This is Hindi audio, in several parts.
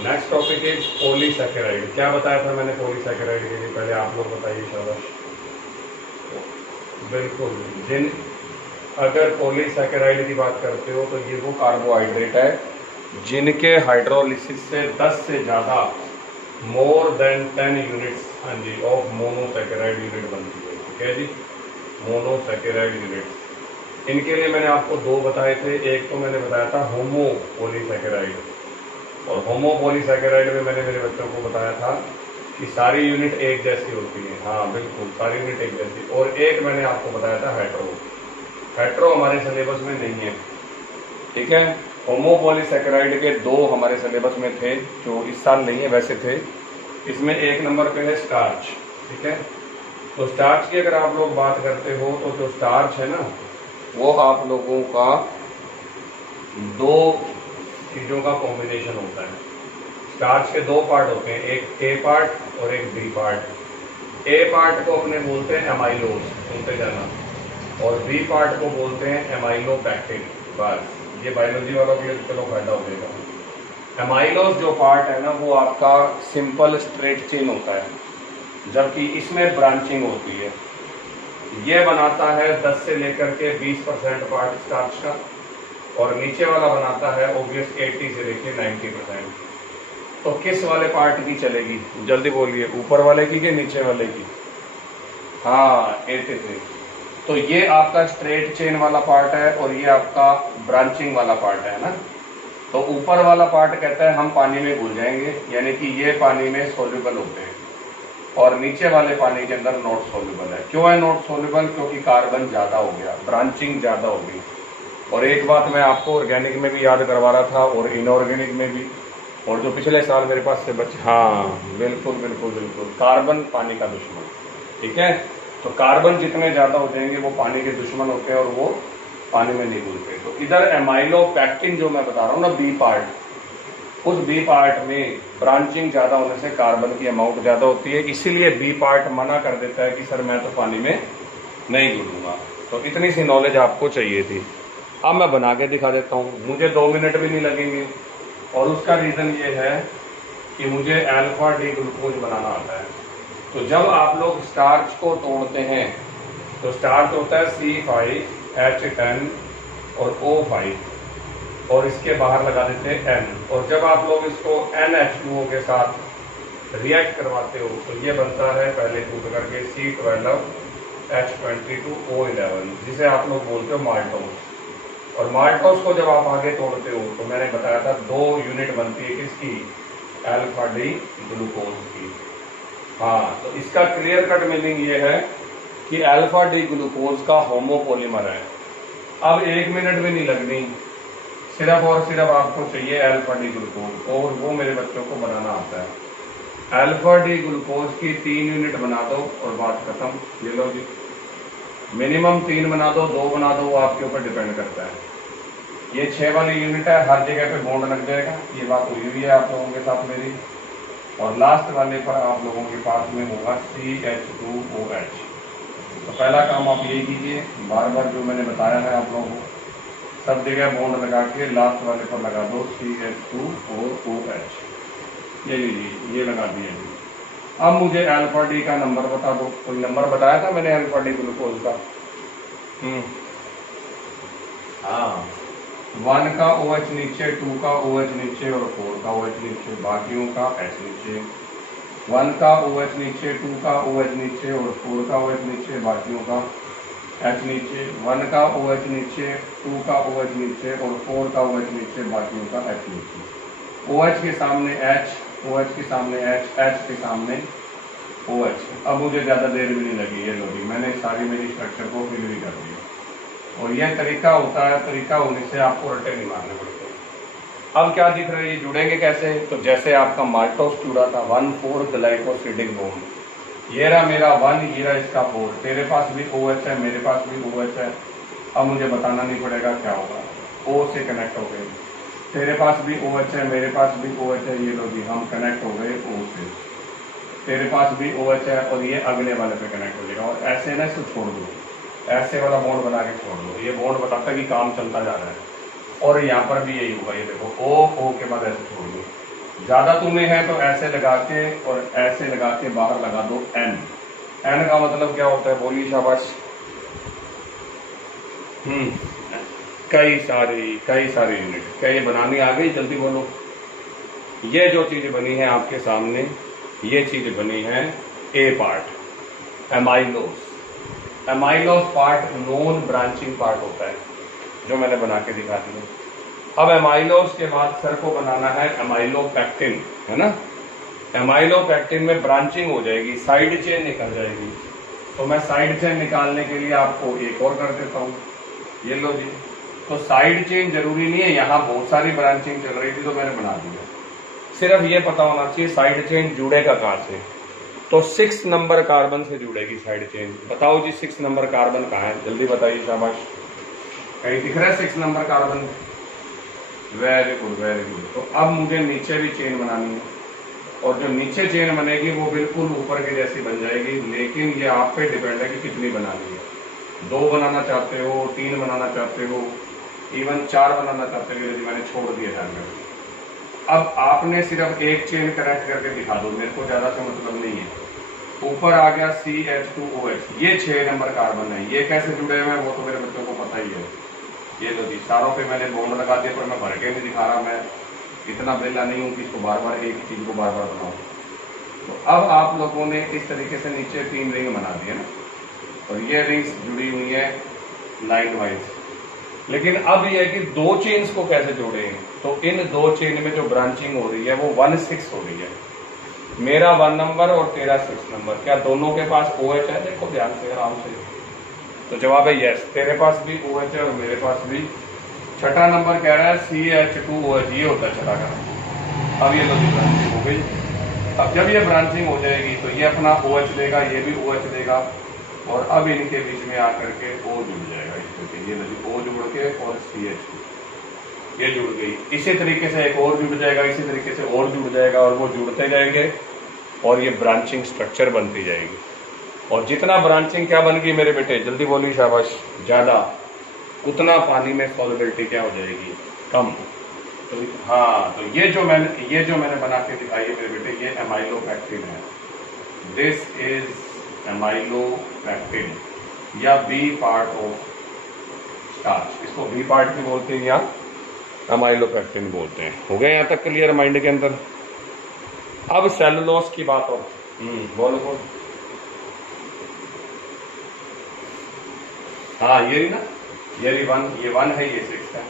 Next topic is polysaccharide. क्या बताया था मैंने पॉलीसैकेराइड के लिए? पहले आप लोग बताइए शाबाश। बिल्कुल, जिन अगर पॉलीसैकेराइड की बात करते हो तो ये वो कार्बोहाइड्रेट है जिनके हाइड्रोलिसिस से 10 से ज़्यादा मोर देन 10 यूनिट्स, हाँ जी, ऑफ मोनोसैकेराइड यूनिट बनती है। ठीक है जी, मोनोसैकेराइड यूनिट्स। इनके लिए मैंने आपको दो बताए थे। एक तो मैंने बताया था होमो पॉलीसैकेराइड, और होमो पॉलीसैकेराइड में मैंने मेरे बच्चों को बताया था कि सारी यूनिट एक जैसी होती है। हाँ बिल्कुल, सारी यूनिट एक जैसी। और एक मैंने आपको बताया था हेट्रो। हेट्रो हमारे सिलेबस में नहीं है, ठीक है। होमो पॉलीसैकेराइड के दो हमारे सिलेबस में थे जो इस साल नहीं है, वैसे थे। इसमें एक नंबर पे है स्टार्च, ठीक है। तो स्टार्च की अगर आप लोग बात करते हो तो जो स्टार्च है ना, वो आप लोगों का दो चीज़ों का कॉम्बिनेशन होता है। स्टार्च के दो पार्ट होते हैं, एक ए पार्ट और एक बी पार्ट। ए पार्ट को अपने बोलते हैं एमाइलोज, सुनते जाना, और बी पार्ट को बोलते हैं एमाइलोपैक्टिन। बस ये बायोलॉजी वालों के लिए चलो फायदा हो जाएगा। एमाइलोज जो पार्ट है ना, वो आपका सिंपल स्ट्रेट चेन होता है, जबकि इसमें ब्रांचिंग होती है। ये बनाता है 10 से लेकर के 20% पार्ट स्टार्च का, और नीचे वाला बनाता है ऑब्वियस 80 से लेकर 90%। तो किस वाले पार्ट की चलेगी, जल्दी बोलिए, ऊपर वाले की कि नीचे वाले की? हाँ 83। तो ये आपका स्ट्रेट चेन वाला पार्ट है और ये आपका ब्रांचिंग वाला पार्ट है ना। तो ऊपर वाला पार्ट कहता है हम पानी में घुल जाएंगे, यानी कि ये पानी में सोल्यूबल होते हैं, और नीचे वाले पानी के अंदर नॉट सोल्यूबल है। क्यों है नॉट सोल्यूबल? क्योंकि कार्बन ज़्यादा हो गया, ब्रांचिंग ज़्यादा हो गई। और एक बात मैं आपको ऑर्गेनिक में भी याद करवा रहा था और इनऑर्गेनिक में भी, और जो पिछले साल मेरे पास से बच्चे, हाँ बिल्कुल बिल्कुल बिल्कुल, कार्बन पानी का दुश्मन, ठीक है। तो कार्बन जितने ज़्यादा हो जाएंगे वो पानी के दुश्मन होते हैं और वो पानी में नहीं घुलते। तो इधर एमाइलोपैक्टिन जो मैं बता रहा हूँ ना, बी पार्ट, उस बी पार्ट में ब्रांचिंग ज़्यादा होने से कार्बन की अमाउंट ज़्यादा होती है, इसीलिए बी पार्ट मना कर देता है कि सर मैं तो पानी में नहीं घुलूंगा। तो इतनी सी नॉलेज आपको चाहिए थी। अब मैं बना के दिखा देता हूँ, मुझे 2 मिनट भी नहीं लगेंगे, और उसका रीज़न ये है कि मुझे अल्फा डी ग्लूकोज बनाना आता है। तो जब आप लोग स्टार्च को तोड़ते हैं तो स्टार्च होता है C5H10 और O5, और इसके बाहर लगा देते हैं N, और जब आप लोग इसको NH2O के साथ रिएक्ट करवाते हो तो ये बनता है पहले कूद करके C12H22O11, जिसे आप लोग बोलते हो माल्टोस। और माल्टोस को जब आप आगे तोड़ते हो तो मैंने बताया था 2 यूनिट बनती है किसकी? अल्फा डी ग्लूकोज की। हाँ, तो इसका क्लियर कट मीनिंग ये है कि अल्फा डी ग्लूकोज का होमोपोलीमर है। अब 1 मिनट भी नहीं लगनी, सिर्फ और सिर्फ आपको चाहिए अल्फा डी ग्लूकोज, और वो मेरे बच्चों को बनाना आता है। अल्फा डी ग्लूकोज की 3 यूनिट बना दो और बात खत्म। ये लो जी, मिनिमम 3 बना दो, 2 बना दो, वो आपके ऊपर डिपेंड करता है। ये 6 वाली यूनिट है, हर जगह पे बॉन्ड लग जाएगा, ये बात हुई हुई है आप लोगों के साथ मेरी। और लास्ट वाले पर आप लोगों के पास में होगा CH2OH। तो पहला काम आप यही कीजिए, बार बार जो मैंने बताया है आप लोगों को, सब जगह बॉन्ड लगा के लास्ट वाले पर लगा दो CH2OH। ये लीजिए, ये लगा दिया जी। अब मुझे अल्फा डी का नंबर बता दो। कोई नंबर बताया था मैंने अल्फा डी ग्लूकोज का? हाँ, 1 का OH नीचे, 2 का OH नीचे और 4 का OH नीचे, बाकियों का H नीचे। 1 का OH नीचे, 2 का OH नीचे और 4 का OH नीचे, बाकियों का H नीचे। 1 का OH नीचे, 2 का OH नीचे और 4 का OH नीचे, बाकियों का H नीचे। OH के सामने H, OH के सामने H, H के सामने OH। अब मुझे ज़्यादा देर भी नहीं लगी, ये लोगी मैंने सारी मेरी स्ट्रक्चर को फिल भी कर दिया। और यह तरीका होता है, तरीका होने से आपको रट्टे नहीं मारने पड़ते। अब क्या दिख रहा है, ये जुड़ेंगे कैसे? तो जैसे आपका माल्टोस जुड़ा था 1,4 ग्लाइकोसिडिक बॉन्ड, ये रहा मेरा 1, ये रहा इसका 4, तेरे पास भी OH है, मेरे पास भी OH है। अब मुझे बताना नहीं पड़ेगा क्या होगा, O से कनेक्ट हो गए, तेरे पास भी OH है, मेरे पास भी OH है, ये लो जी हम कनेक्ट हो गए O से। तेरे पास भी OH है और ये अगले वाले पे कनेक्ट हो जाएगा, और ऐसे ना इसको छोड़ दो, ऐसे वाला बॉन्ड बना के छोड़ दो। ये बॉन्ड बताता है कि काम चलता जा रहा है। और यहाँ पर भी यही होगा, ये देखो O के बाद ऐसे छोड़ दो, ज़्यादा तुम्हें है तो ऐसे लगा के और ऐसे लगा के बाहर लगा दो एन। एन का मतलब क्या होता है, बोलिए शाबाश। कई सारे यूनिट। क्या ये बनानी आ गई, जल्दी बोलो। ये जो चीज़ बनी है आपके सामने, ये चीज़ बनी है A part, amylose. Amylose part non branching part होता है, जो मैंने बना के दिखा दिया। अब एमाइलोस के बाद सर को बनाना है एमाइलोपेक्टिन, है ना। एमाइलोपेक्टिन में ब्रांचिंग हो जाएगी, साइड चेन निकल जाएगी। तो मैं साइड चेन निकालने के लिए आपको एक और कर देता हूँ, ये लो जी। तो साइड चेन जरूरी नहीं है, यहाँ बहुत सारी ब्रांचिंग चल रही थी तो मैंने बना दिया। सिर्फ ये पता होना चाहिए साइड चेन जुड़ेगा कहाँ से। तो 6 नंबर कार्बन से जुड़ेगी साइड चेन। बताओ जी 6 नंबर कार्बन कहाँ है, जल्दी बताइए शाबाश। कहीं दिख रहा है 6 number carbon? Very good very good. तो अब मुझे नीचे भी चेन बनानी है, और जो नीचे चेन बनेगी वो बिल्कुल ऊपर की जैसी बन जाएगी, लेकिन ये आप पे डिपेंड है कि कितनी बनानी है। 2 बनाना चाहते हो, 3 बनाना चाहते हो, इवन 4 बनाना चाहते हो, यदि मैंने छोड़ दिया जानकर। अब आपने सिर्फ एक चेन कनेक्ट करके दिखा दो, मेरे को ज्यादा से मतलब नहीं है। ऊपर आ गया CH2OH, ये 6 नंबर कार्बन है। ये कैसे जुड़े हुए हैं वो तो मेरे बच्चों को पता ही है। ये लो जी, सारों पे मैंने बॉन्ड लगा दिया, पर मैं भर के नहीं दिखा रहा। मैं इतना बेला नहीं हूँ कि इसको बार बार एक चीज को बार बार बनाऊं। तो अब आप लोगों ने इस तरीके से नीचे 3 रिंग बना दिए ना, और ये रिंग्स जुड़ी हुई है लाइन वाइज। लेकिन अब यह है कि 2 चेन्स को कैसे जोड़ेंगे। तो इन 2 चेन में जो ब्रांचिंग हो रही है वो 1-6 हो रही है। मेरा 1 नंबर और तेरा 6 नंबर। क्या दोनों के पास OH है? देखो ध्यान से, आराम से। तो जवाब है यस, तेरे पास भी OH है और मेरे पास भी। छठा नंबर कह रहा है CH2OH, ये होता है छठा का। अब ये लो जी ब्रांचिंग हो गई। अब जब ये ब्रांचिंग हो जाएगी तो ये अपना OH देगा, ये भी OH देगा, और अब इनके बीच में आकर के O जुड़ जाएगा। ये O जुड़ के और CH2 ये जुड़ गई। इसी तरीके से एक और जुड़ जाएगा, इसी तरीके से और जुड़ जाएगा, और वो जुड़ते जाएंगे और ये ब्रांचिंग स्ट्रक्चर बनती जाएगी। और जितना ब्रांचिंग क्या बन गई मेरे बेटे, जल्दी बोलिए शाबाश, ज्यादा, उतना पानी में सॉल्युबिलिटी क्या हो जाएगी, कम। तो हाँ, तो ये जो मैंने बना के दिखाई है मेरे बेटे, ये एमाइलोपेक्टिन है। दिस इज एमाइलोपेक्टिन, या बी पार्ट ऑफ स्टार्च। इसको बी पार्ट भी बोलते हैं या एमाइलोपेक्टिन बोलते हैं। हो गया यहाँ तक क्लियर माइंड के अंदर? अब सेलुलोज की बात हो। बोलो। हाँ ये रही ना, ये 1 है, ये 6 है।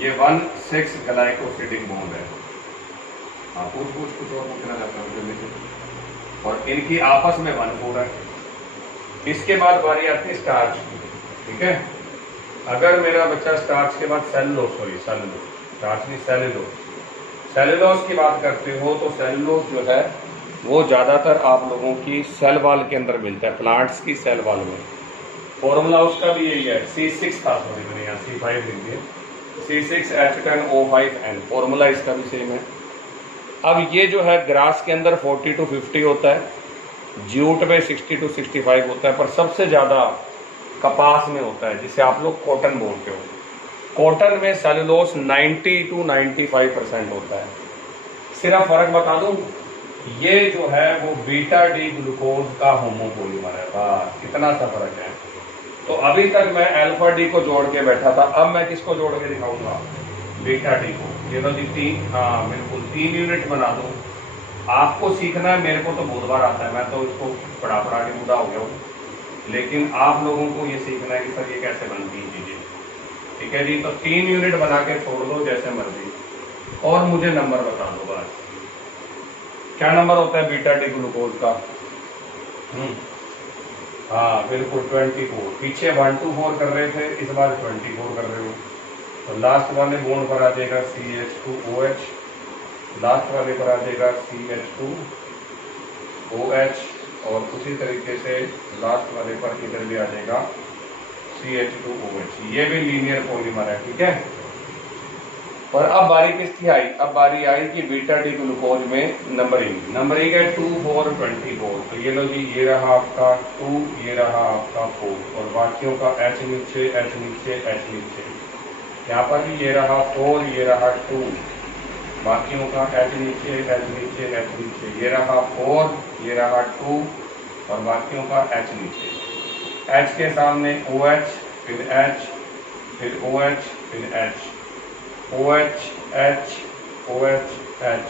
ये 1-6 ग्लाइकोसिडिक बॉन्ड है। हाँ कुछ और पूछना चाहता हूँ। और इनकी आपस में 1-4 है। इसके बाद बारी आती है स्टार्च, ठीक है। अगर मेरा बच्चा स्टार्च के बाद सेलुलोज की बात करते हो, तो सेलुलोज जो है वो ज्यादातर आप लोगों की सेल वॉल के अंदर मिलता है, प्लांट्स की सेल वॉल में। फॉर्मूला उसका भी यही है, C6 था, सॉरी मैंने यहाँ C5 लिख दिया, C6H10O5N, फॉर्मूला इसका भी सेम है। अब ये जो है ग्रास के अंदर 40 to 50 होता है, ज्यूट में 60 to 65 होता है, पर सबसे ज्यादा कपास में होता है, जिसे आप लोग कॉटन बोलते हो। कॉटन में सेलुलोज 90 to 95% होता है। सिर्फ फर्क बता दूं, ये जो है वो बीटा डी ग्लूकोज का होमोपॉलीमर है, बस इतना सा फर्क है। तो अभी तक मैं अल्फा डी को जोड़ के बैठा था, अब मैं किसको जोड़ के दिखाऊंगा, बीटा डी को। ये तो जी हाँ बिल्कुल 3 यूनिट बना दूं। आपको सीखना है, मेरे को तो बहुत बार आता है, मैं तो इसको पढ़ा के बूढ़ा हो गया हूँ, लेकिन आप लोगों को ये सीखना है कि सर ये कैसे बनती है चीजें, ठीक है जी। तो 3 यूनिट बना के छोड़ दो जैसे मर्जी, और मुझे नंबर बता दो बस। क्या नंबर होता है बीटा डी ग्लूकोज का? हाँ बिल्कुल 24। पीछे 1 to 4 कर रहे थे, इस बार 24 कर रहे हो। तो लास्ट वाले बॉन्ड पर आ जाएगा CH2OH, लास्ट वाले पर आ जाएगा CH2OH, और उसी तरीके से लास्ट वाले पर इधर भी आ जाएगा CH2OH। ये भी लीनियर पॉलीमर है, ठीक है। पर अब बारी किसकी आई? अब बारी आई कि बीटा डी ग्लूकोज में नंबरिंग है 2, 4, 24। तो ये लो जी, ये रहा आपका 2, ये रहा आपका 4, और बाकियों का H नीचे H नीचे H नीचे। यहाँ पर भी ये रहा 4, ये रहा 2, बाकियों का H नीचे H नीचे H नीचे, ये रहा 4, ये रहा 2 और बाकियों का H नीचे। H के सामने OH, फिर H, फिर OH, फिर H, OH H, OH H।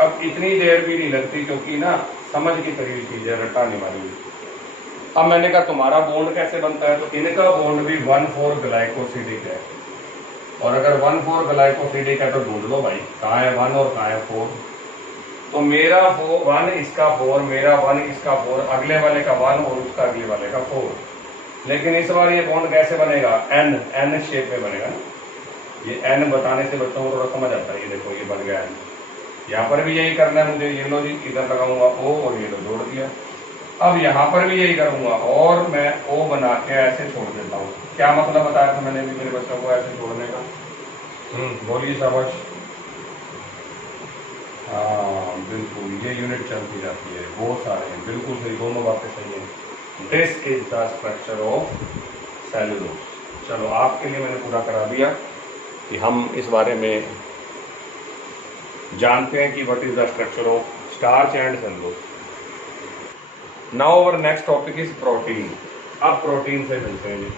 अब इतनी देर भी नहीं लगती क्योंकि ना समझ की तरीके चीज है, रटा नहीं मारी। अब मैंने कहा तुम्हारा बॉन्ड कैसे बनता है, तो इनका बॉन्ड भी 1,4 ग्लाइकोसिडिक है। और अगर 1,4 ग्लाइकोसिडिक है तो ढूंढ लो भाई कहाँ है 1 और कहाँ है 4। तो मेरा 1 इसका 4, मेरा 1 इसका 4, अगले वाले का 1 और उसका अगले वाले का 4। लेकिन इस बार ये बॉन्ड कैसे बनेगा, एन शेप में बनेगा ना। ये एन बताने से बच्चों को थोड़ा समझ आता है। ये देखो ये बन गया एन। यहाँ पर भी यही करना है मुझे, ये लो जी इधर लगाऊंगा O और ये लो जोड़ दिया। अब यहाँ पर भी यही करूंगा और मैं O बना के ऐसे छोड़ देता हूँ। क्या मतलब बताया था मैंने भी मेरे बच्चों को ऐसे छोड़ने का? बोलिए शाबाश। हाँ बिल्कुल, ये यूनिट चलती जाती है, बहुत सारे हैं, बिल्कुल सही, दोनों बातें सही हैं। This is the structure of cellulose. चलो आपके लिए मैंने पूरा करा दिया कि हम इस बारे में जानते हैं कि what is the structure of starch and cellulose. Now our next topic is protein. अब प्रोटीन से मिलते हैं।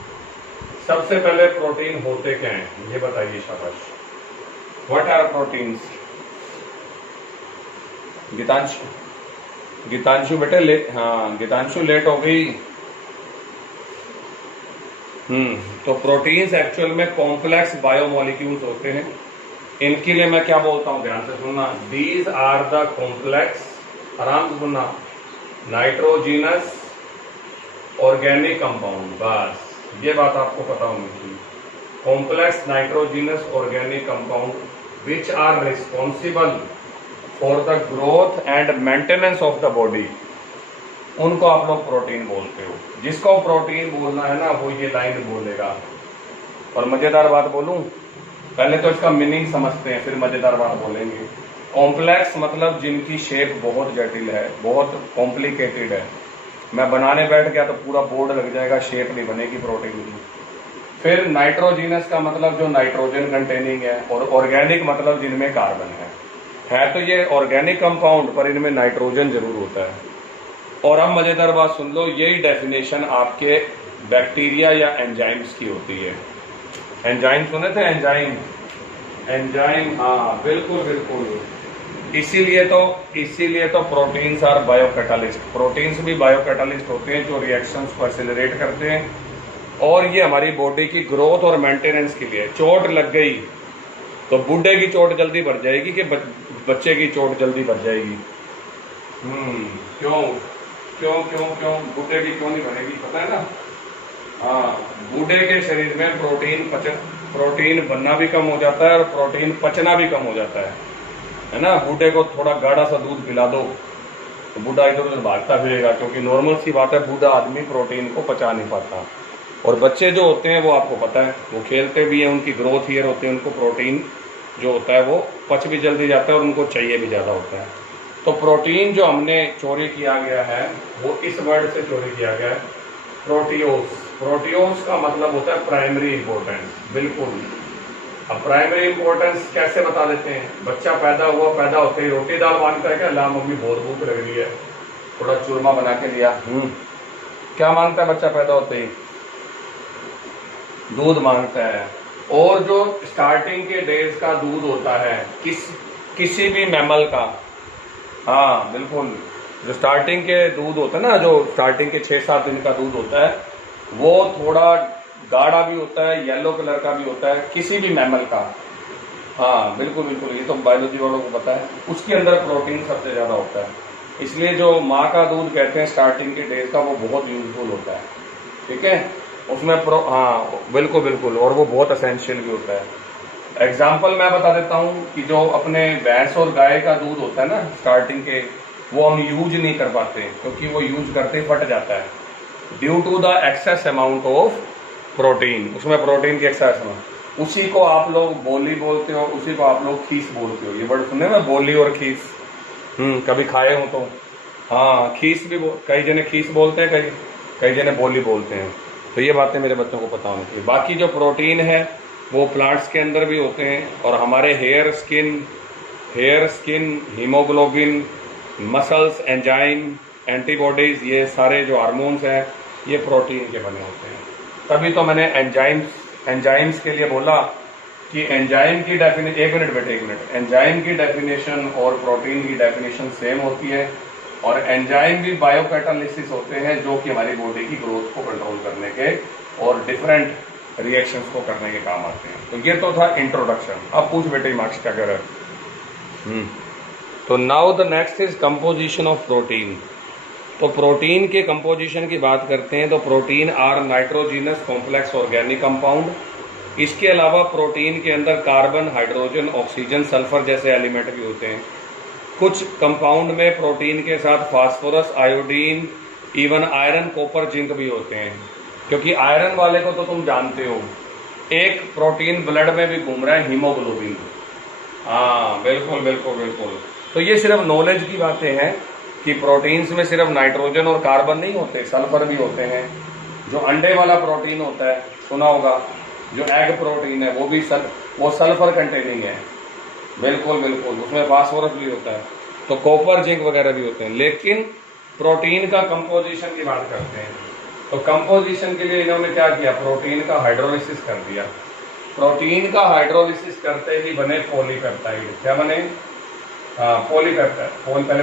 सबसे पहले प्रोटीन होते क्या हैं ये बताइए शाबाश। What are proteins? गीतांशु बेटे हाँ गीतांशु लेट हो गई। तो प्रोटीन्स एक्चुअल में कॉम्प्लेक्स बायोमोलिक्यूल्स होते हैं। इनके लिए मैं क्या बोलता हूं, ध्यान से सुनना। दीज आर द कॉम्प्लेक्स, आराम से सुनना, नाइट्रोजीनस ऑर्गेनिक कंपाउंड। बस ये बात आपको पता होनी चाहिए। Complex nitrogenous organic compound which are responsible for the growth and maintenance of the body, उनको आप लोग प्रोटीन बोलते हो। जिसको प्रोटीन बोलना है ना वो ये लाइन बोलेगा। और मजेदार बात बोलूं, पहले तो इसका मीनिंग समझते हैं फिर मजेदार बात बोलेंगे। कॉम्प्लेक्स मतलब जिनकी शेप बहुत जटिल है, बहुत कॉम्प्लिकेटेड है। मैं बनाने बैठ गया तो पूरा बोर्ड लग जाएगा, शेप नहीं बनेगी प्रोटीन की। फिर नाइट्रोजीनस का मतलब जो नाइट्रोजन कंटेनिंग है, और ऑर्गेनिक मतलब जिनमें कार्बन है तो ये ऑर्गेनिक कंपाउंड पर इनमें नाइट्रोजन जरूर होता है। और अब मजेदार बात सुन लो, यही डेफिनेशन आपके बैक्टीरिया या एंजाइम्स की होती है। एंजाइम सुने थे? एंजाइम हाँ बिल्कुल बिल्कुल। इसीलिए तो प्रोटीन्स आर बायोकैटालिस्ट। प्रोटीन्स भी बायोकैटालिस्ट होते हैं जो रिएक्शंस को एक्सेलरेट करते हैं। और ये हमारी बॉडी की ग्रोथ और मेंटेनेंस के लिए। चोट लग गई तो बूढ़े की चोट जल्दी बढ़ जाएगी कि बच्चे की चोट जल्दी बढ़ जाएगी? क्यों क्यों क्यों क्यों बूढ़े की क्यों नहीं बढ़ेगी, पता है ना? हाँ, बूढ़े के शरीर में प्रोटीन बनना भी कम हो जाता है और प्रोटीन पचना भी कम हो जाता है ना। बूढ़े को थोड़ा गाढ़ा सा दूध पिला दो तो बूढ़ा इधर उधर भागता फिरेगा, क्योंकि नॉर्मल सी बात है बूढ़ा आदमी प्रोटीन को पचा नहीं पाता। और बच्चे जो होते हैं वो आपको पता है वो खेलते भी हैं, उनकी ग्रोथ ईयर होते हैं, उनको प्रोटीन जो होता है वो पच भी जल्दी जाता है और उनको चाहिए भी ज़्यादा होता है। तो प्रोटीन जो हमने चोरी किया गया है वो इस वर्ड से चोरी किया गया है, प्रोटियोस। प्रोटियोस का मतलब होता है प्राइमरी इंपॉर्टेंस। बिल्कुल। अब प्राइमरी इंपॉर्टेंस कैसे बता देते हैं? बच्चा पैदा होते ही रोटी दाल मांगता है क्या? ला मम्मी बहुत भूख लग रही है, थोड़ा चूरमा बना के दिया। क्या मांगता है बच्चा पैदा होते ही? दूध मांगता है। और जो स्टार्टिंग के डेज का दूध होता है किसी भी मैमल का, हाँ बिल्कुल, जो स्टार्टिंग के दूध होता है ना, जो स्टार्टिंग के 6-7 दिन का दूध होता है वो थोड़ा गाढ़ा भी होता है, येलो कलर का भी होता है, किसी भी मैमल का। हाँ बिल्कुल बिल्कुल, ये तो बायोलॉजी वालों को पता है। उसके अंदर प्रोटीन सबसे ज्यादा होता है, इसलिए जो माँ का दूध कहते हैं स्टार्टिंग के डेज का वो बहुत यूजफुल होता है। ठीक है, उसमें हाँ बिल्कुल बिल्कुल, और वो बहुत असेंशियल भी होता है। एग्जाम्पल मैं बता देता हूँ कि जो अपने भैंस और गाय का दूध होता है ना स्टार्टिंग के, वो हम यूज नहीं कर पाते क्योंकि वो यूज करते फट जाता है due to the excess amount of protein. उसमें प्रोटीन की एक्सेस अमाउंट, उसी को आप लोग बोली बोलते हो, उसी को आप लोग खीस बोलते हो। ये वर्ड सुने ना, बोली और खीस? कभी खाए हो तो? हाँ, खीस भी कई जने खीस बोलते हैं, कई जने बोली बोलते हैं। तो ये बातें मेरे बच्चों को पता होनी चाहिए। बाकी जो प्रोटीन है वो प्लांट्स के अंदर भी होते हैं और हमारे hair, skin hair, skin, haemoglobin, muscles, enzyme, antibodies, ये सारे जो हार्मोन्स हैं ये प्रोटीन के बने होते हैं। तभी तो मैंने एंजाइम्स के लिए बोला कि एंजाइम की डेफिनेशन, एक मिनट, एंजाइम की डेफिनेशन और प्रोटीन की डेफिनेशन सेम होती है, और एंजाइम भी बायोकैटालिसिस होते हैं जो कि हमारी बॉडी की ग्रोथ को कंट्रोल करने के और डिफरेंट रिएक्शंस को करने के काम आते हैं। तो ये तो था इंट्रोडक्शन। अब पूछ बेटे मार्क्स क्या कर रहा है। तो now the next is composition of protein. तो प्रोटीन के कंपोजिशन की बात करते हैं तो protein are nitrogenous complex organic compound. इसके अलावा प्रोटीन के अंदर कार्बन, हाइड्रोजन, ऑक्सीजन, सल्फर जैसे एलिमेंट भी होते हैं। कुछ कंपाउंड में प्रोटीन के साथ phosphorus, iodine, even iron, copper, zinc भी होते हैं। क्योंकि आयरन वाले को तो तुम जानते हो, एक प्रोटीन ब्लड में भी घूम रहा है, हीमोग्लोबिन। हाँ बिल्कुल बिल्कुल बिल्कुल। तो ये सिर्फ नॉलेज की बातें हैं कि प्रोटीन्स में सिर्फ नाइट्रोजन और कार्बन नहीं होते, सल्फर भी होते हैं। जो अंडे वाला प्रोटीन होता है सुना होगा, जो एग प्रोटीन है वो सल्फर कंटेनिंग है। बिल्कुल बिल्कुल, उसमें फास्फोरस भी होता है, तो कॉपर, जिंक वगैरह भी होते हैं। लेकिन प्रोटीन का कंपोजिशन की बात करते हैं तो कंपोजिशन के लिए इन्होंने क्या किया, प्रोटीन का हाइड्रोलिसिस कर दिया। प्रोटीन का हाइड्रोलिसिस करते ही बने पॉलीपेप्टाइड। क्या बने? पॉलीपेप्टाइड। पहले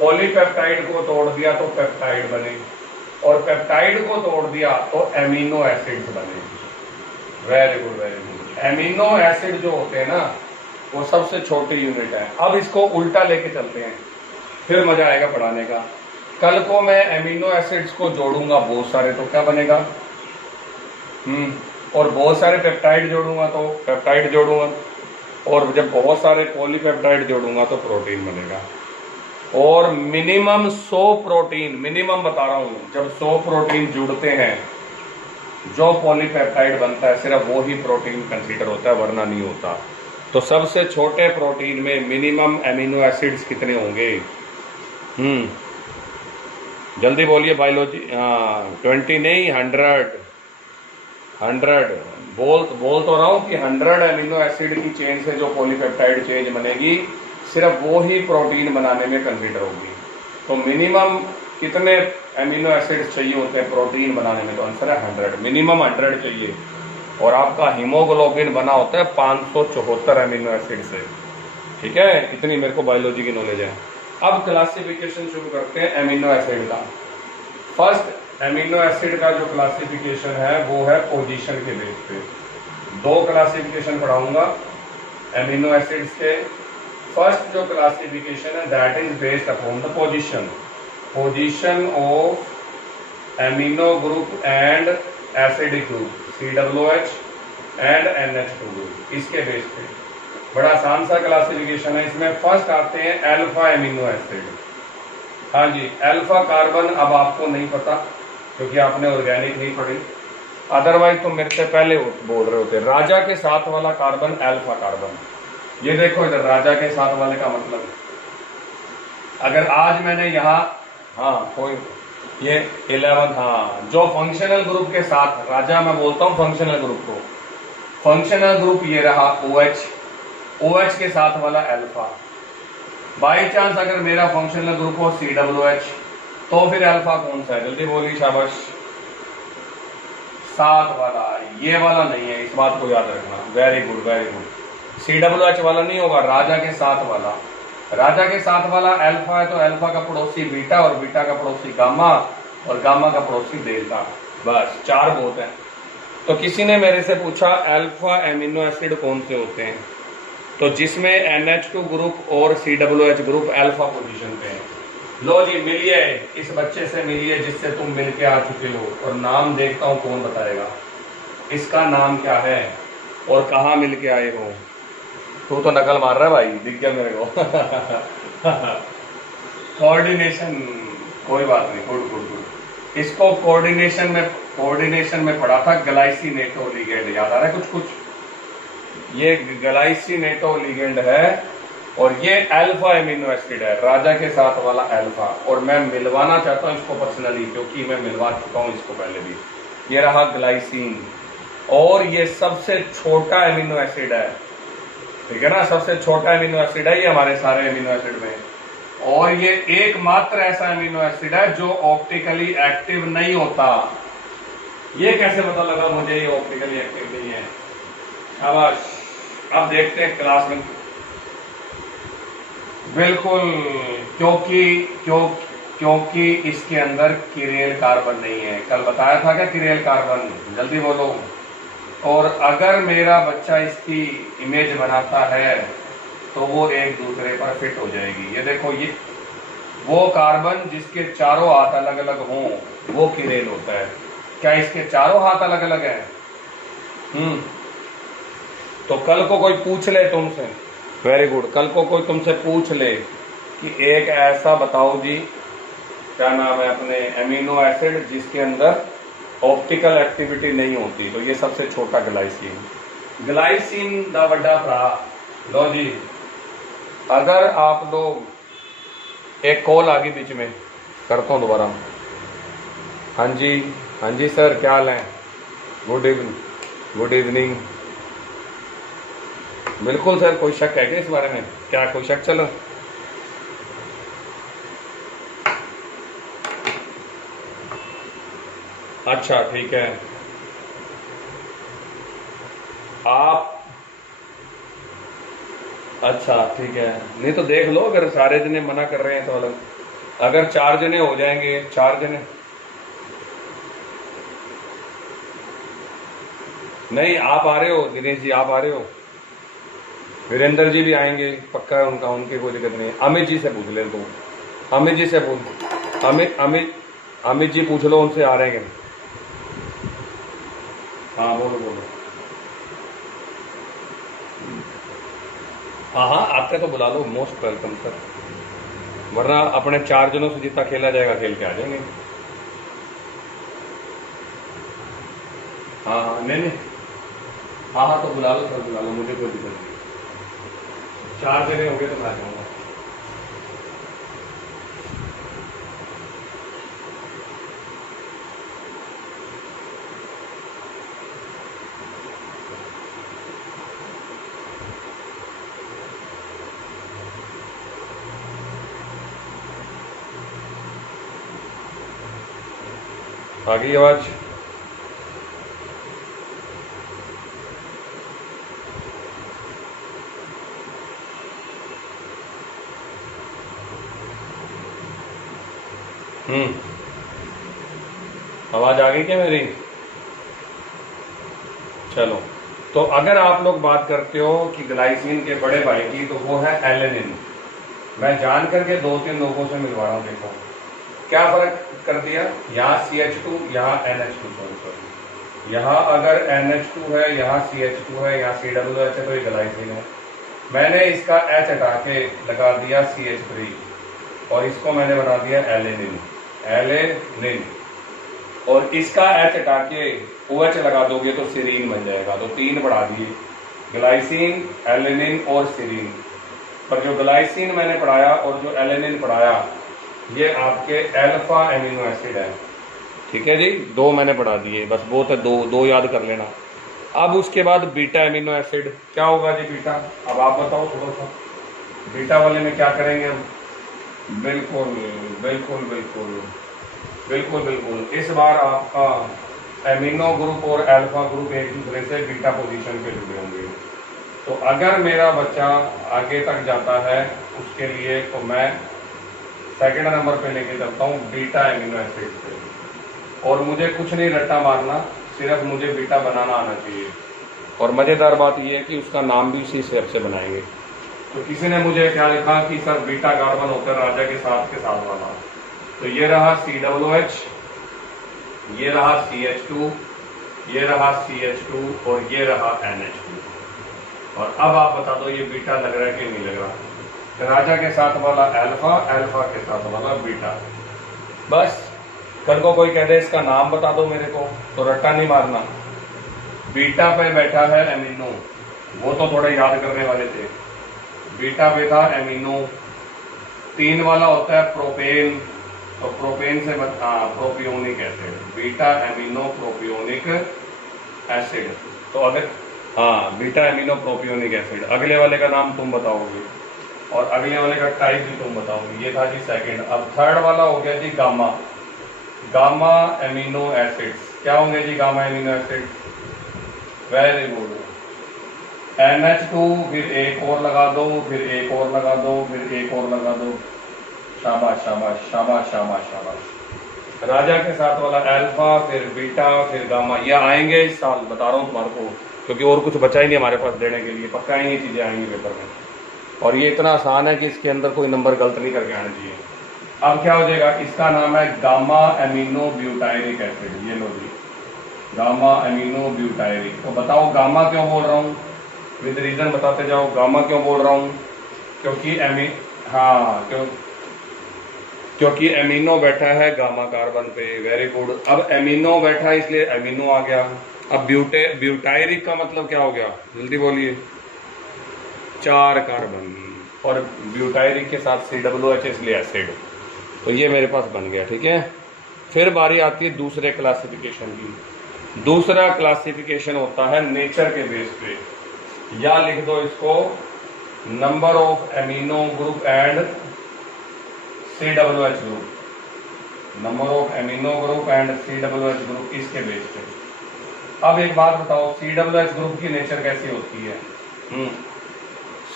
पॉलीपेप्टाइड को तोड़ दिया तो पेप्टाइड बने, और पेप्टाइड को तोड़ दिया तो एमिनो एसिड्स बने। Very good very good. Amino acid जो होते हैं ना वो सबसे छोटी यूनिट है। अब इसको उल्टा लेके चलते हैं, फिर मजा आएगा पढ़ाने का। कल को मैं एमिनो एसिड्स को जोड़ूंगा बहुत सारे तो क्या बनेगा? और बहुत सारे पेप्टाइड जोड़ूंगा तो पेप्टाइड जोड़ूंगा, और जब बहुत सारे पॉलीपेप्टाइड जोड़ूंगा तो प्रोटीन बनेगा। और मिनिमम 100 प्रोटीन, मिनिमम बता रहा हूं, जब 100 प्रोटीन जुड़ते हैं जो पॉलीपेप्टाइड बनता है सिर्फ वो ही प्रोटीन कंसीडर होता है, वरना नहीं होता। तो सबसे छोटे प्रोटीन में मिनिमम एमिनो एसिड्स कितने होंगे? जल्दी बोलिए बायोलॉजी। 20 नहीं, 100 बोल तो रहा हूं कि 100 एमिनो एसिड की चेन से जो पॉलीपेप्टाइड चेन बनेगी सिर्फ वो ही प्रोटीन बनाने में कंसीडर होगी। तो मिनिमम कितने एमिनो एसिड चाहिए होते हैं प्रोटीन बनाने में? तो आंसर है 100, मिनिमम 100 चाहिए। और आपका हीमोग्लोबिन बना होता है 574 एमिनो एसिड से। ठीक है, इतनी मेरे को बायोलॉजी की नॉलेज है। अब क्लासिफिकेशन शुरू करते हैं एमिनो एसिड का। फर्स्ट एमिनो एसिड का जो क्लासिफिकेशन है वो है पोजीशन के बेस पे। 2 क्लासिफिकेशन पढ़ाऊंगा एमिनो एसिड्स के। फर्स्ट जो क्लासिफिकेशन है that is based upon the position of amino group and acidic group COOH and NH2 group, इसके बेस पे। बड़ा आसान सा क्लासिफिकेशन है। इसमें फर्स्ट आते हैं अल्फा एमिनो एसिड। हाँ जी, अल्फा कार्बन अब आपको नहीं पता क्योंकि आपने ऑर्गेनिक नहीं पढ़ी, अदरवाइज तो मेरे से पहले बोल रहे होते। राजा के साथ वाला कार्बन अल्फा कार्बन। ये देखो इधर, राजा के साथ वाले का मतलब, अगर आज मैंने यहाँ कोई ये 11 जो फंक्शनल ग्रुप के साथ, राजा मैं बोलता हूँ फंक्शनल ग्रुप को, फंक्शनल ग्रुप ये रहा OH के साथ वाला अल्फा। बाई चांस अगर मेरा फंक्शनल ग्रुप हो COOH तो फिर अल्फा कौन सा है? जल्दी बोलिए, शाबाश। 7 वाला, ये वाला नहीं है, इस बात को याद रखना। Very good very good. COOH वाला नहीं होगा, राजा के साथ वाला। राजा के साथ वाला अल्फा है तो अल्फा का पड़ोसी बीटा, और बीटा का पड़ोसी गामा, और गामा का पड़ोसी डेल्टा। बस 4 बहुत है। तो किसी ने मेरे से पूछा अल्फा एमिनो एसिड कौन से होते हैं, तो जिसमें NH2 ग्रुप और COOH ग्रुप अल्फा पोजीशन पे है। लो जी मिलिए, इस बच्चे से मिलिए जिससे तुम मिल के आ चुके हो, और नाम देखता हूं कौन बताएगा इसका नाम क्या है और कहाँ मिल के आए हो। तू तो नकल मार रहा है भाई, दिख गया मेरे को। कोऑर्डिनेशन, कोई बात नहीं, गुड गुड गुड। इसको कोऑर्डिनेशन में पढ़ा था, ग्लाइसिनेटो लिगेंड। याद आ रहा है कुछ? ये ग्लाइसिनेटो लिगेंड है, और ये अल्फा एमिनो एसिड है, राजा के साथ वाला अल्फा। और मैं मिलवाना चाहता हूँ इसको पर्सनली, क्योंकि मैं मिलवा चुका हूँ इसको पहले भी। ये रहा ग्लाइसिन, और ये सबसे छोटा एमिनो एसिड है। ठीक है ना, सबसे छोटा अमीनो एसिड है ये हमारे सारे अमीनो एसिड में, और ये एकमात्र ऐसा अमीनो एसिड है जो ऑप्टिकली एक्टिव नहीं होता। ये कैसे पता लगा मुझे ये ऑप्टिकली एक्टिव नहीं है? अब देखते हैं क्लास में। बिल्कुल, क्योंकि इसके अंदर किरेल कार्बन नहीं है। कल बताया था क्या किरेल कार्बन? जल्दी बोलो। और अगर मेरा बच्चा इसकी इमेज बनाता है तो वो एक दूसरे पर फिट हो जाएगी। ये देखो, ये वो कार्बन जिसके चारों हाथ अलग अलग हों वो किरेल होता है। क्या इसके चारों हाथ अलग अलग हैं? तो कल को कोई पूछ ले तुमसे, वेरी गुड, कल को कोई तुमसे पूछ ले कि एक ऐसा बताओ जी, क्या नाम है अपने एमिनो एसिड जिसके अंदर ऑप्टिकल एक्टिविटी नहीं होती, तो ये सबसे छोटा ग्लाइसिन दा वड्डा भरा। लो जी, अगर आप लोग, एक कॉल आ गई बीच में, करता हूँ दोबारा। हाँ जी सर, क्या हाल है? Good evening. बिल्कुल सर, कोई शक है क्या इस बारे में? क्या कोई शक चल रहा? अच्छा ठीक है, आप, अच्छा ठीक है, नहीं तो देख लो, अगर सारे जने मना कर रहे हैं तो अलग, अगर 4 जने हो जाएंगे, 4 जने, नहीं आप आ रहे हो दिनेश जी, आप आ रहे हो, वीरेंद्र जी भी आएंगे पक्का है उनका, उनकी कोई दिक्कत नहीं है। अमित जी से पूछ ले तो, अमित जी से पूछ, अमित जी पूछ लो उनसे आ रहे हैं। हाँ बोलो। हाँ आपके तो बुला लो, मोस्ट वेलकम सर, वरना अपने 4 जनों से जितना खेला जाएगा खेल के आ जाएंगे। हाँ नहीं, हाँ तो बुला लो सर, बुला लो, मुझे कोई दिक्कत नहीं। 4 जने हो गए तो मैं आ जाऊँगा। आ गई आवाज? आवाज आ गई क्या मेरी? चलो, तो अगर आप लोग बात करते हो कि ग्लाइसिन के बड़े भाई की, तो वो है एलेनिन। मैं जान करके 2-3 लोगों से मिलवा रहा हूँ। देखो क्या फर्क कर दिया, यहाँ CH2, यहाँ NH2, सॉरी, यहाँ अगर NH2 है, यहाँ CH2 है, यहाँ COOH है, तो ये ग्लाइसिन है। मैंने इसका H हटा के लगा दिया CH3 और इसको मैंने बना दिया एलेनिन, और इसका H हटा के OH लगा दोगे तो सीरीन बन जाएगा। तो 3 बढ़ा दिए, ग्लाइसिन, एलेनिन और सीरीन। पर जो ग्लाइसिन मैंने पढ़ाया और जो एलेनिन पढ़ाया, ये आपके अल्फा एमिनो एसिड है। ठीक है जी, 2 मैंने पढ़ा दिए, बस बहुत है, 2 याद कर लेना। अब उसके बाद बीटा एमिनो एसिड, क्या होगा जी बीटा? अब आप बताओ थोड़ा सा, बीटा वाले में क्या करेंगे हम? बिल्कुल बिल्कुल बिल्कुल बिल्कुल बिल्कुल, इस बार आपका एमिनो ग्रुप और अल्फा ग्रुप एक दूसरे से बीटा पोजीशन पे जुड़े होंगे। तो अगर मेरा बच्चा आगे तक जाता है उसके लिए, तो मैं सेकंड नंबर पे लेके चलता हूँ बीटा एमिनो एसिड पे, और मुझे कुछ नहीं रट्टा मारना, सिर्फ मुझे बीटा बनाना आना चाहिए। और मजेदार बात यह है कि उसका नाम भी उसी शेप से बनाएंगे। तो किसी ने मुझे क्या लिखा कि सर बीटा कार्बन होता है राजा के साथ वाला, तो ये रहा COOH, ये रहा CH2, ये रहा CH2 और ये रहा NH2। और अब आप बता दो ये बीटा लग रहा है कि नहीं लग रहा? राजा के साथ वाला अल्फा, अल्फा के साथ वाला बीटा। बस कल को कोई कह दे इसका नाम बता दो मेरे को, तो रट्टा नहीं मारना। बीटा पे बैठा है एमिनो, वो तो थोड़े याद करने वाले थे। बीटा पे था एमिनो, 3 वाला होता है प्रोपेन, तो प्रोपेन से propionic acid, beta amino propionic acid. तो अगर हाँ, बीटा एमिनो प्रोपियोनिक एसिड। अगले वाले का नाम तुम बताओगे और अगले वाले का टाइप भी तुम बताओगे। ये था जी सेकंड। अब थर्ड वाला हो गया जी गामा। गामा एमिनो एसिड्स क्या होंगे जी? Gamma amino acids, very good. NH2, फिर एक और लगा दो, फिर एक और लगा दो, फिर एक और लगा दो। शाबाश शाबाश शाबाश शाबाश शाबाश। राजा के साथ वाला अल्फा, फिर बीटा, फिर गामा। ये आएंगे इस साल, बता रहा हूँ तुम्हारे को, क्योंकि और कुछ बचा ही नहीं हमारे पास देने के लिए। पक्का ही ये चीजें आएंगी पेपर में, और ये इतना आसान है कि इसके अंदर कोई नंबर गलत नहीं करके आना चाहिए। अब क्या हो जाएगा? इसका नाम है गामा एमिनो ब्यूटायरिक एसिड। ये लो जी, गामा एमिनो ब्यूटायरिक। तो बताओ गामा क्यों बोल रहा हूँ? विद रीजन बताते जाओ। गामा क्यों बोल रहा हूँ? क्योंकि क्योंकि एमिनो बैठा है गामा कार्बन पे। Very good. अब एमिनो बैठा है इसलिए एमिनो आ गया। अब ब्यूटायरिक का मतलब क्या हो गया? जल्दी बोलिए। 4 कार्बन, और ब्यूटायरिक के साथ COOH इसलिए एसिड। तो ये मेरे पास बन गया, ठीक है। फिर बारी आती है दूसरे क्लासिफिकेशन की। दूसरा क्लासिफिकेशन होता है नेचर के बेस पे, या लिख दो इसको number of amino group and COOH group. Number of amino group and COOH group, इसके बेस पे। अब एक बात बताओ, COOH ग्रुप की नेचर कैसी होती है?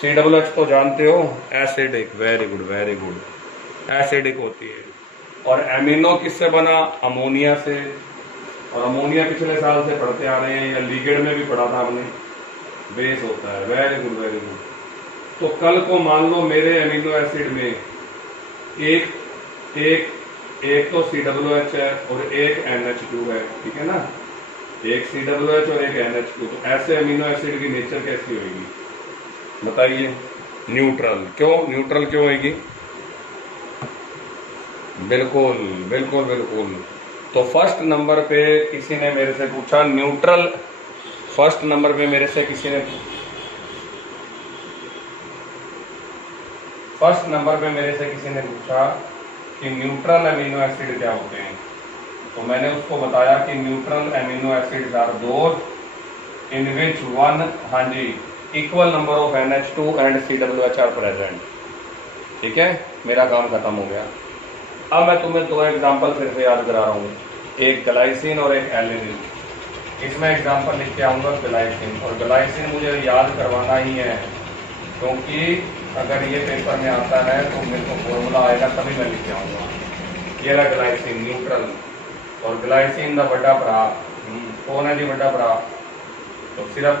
COOH तो जानते हो, acidic. Very good very good, acidic होती है। और एमिनो किससे बना? अमोनिया से। और अमोनिया पिछले साल से पढ़ते आ रहे हैं, या लीगेड में भी पढ़ा था हमने, बेस होता है। Very good very good. तो कल को मान लो मेरे एमिनो एसिड में एक तो COOH है और एक NH2 है, ठीक है ना। एक COOH और एक NH2। तो ऐसे अमीनो एसिड की नेचर कैसी होगी बताइए? न्यूट्रल। क्यों न्यूट्रल क्यों होगी? बिल्कुल बिल्कुल बिल्कुल। तो फर्स्ट नंबर पे किसी ने मेरे से पूछा न्यूट्रल। फर्स्ट नंबर पे मेरे से किसी ने पूछा कि न्यूट्रल अमीनो एसिड क्या होते हैं। तो मैंने उसको बताया कि neutral amino acids are those in which one, हाँ जी, equal number of NH2 and COOH are present. ठीक है, मेरा काम खत्म हो गया। अब मैं तुम्हें 2 एग्जाम्पल फिर से याद करा रहा हूँ, एक ग्लाइसिन और एक एलिनिन। इसमें एग्जाम्पल लिख के आऊंगा ग्लाइसिन, और ग्लाइसिन मुझे याद करवाना ही है, क्योंकि अगर ये पेपर में आता है तो मेरे को फॉर्मूला आएगा तभी मैं लिख के आऊंगा। ये रहा ग्लाइसिन न्यूट्रल, और ग्लाइसिन द बड़ा भरा। कौन है जी बड़ा भरा? तो सिर्फ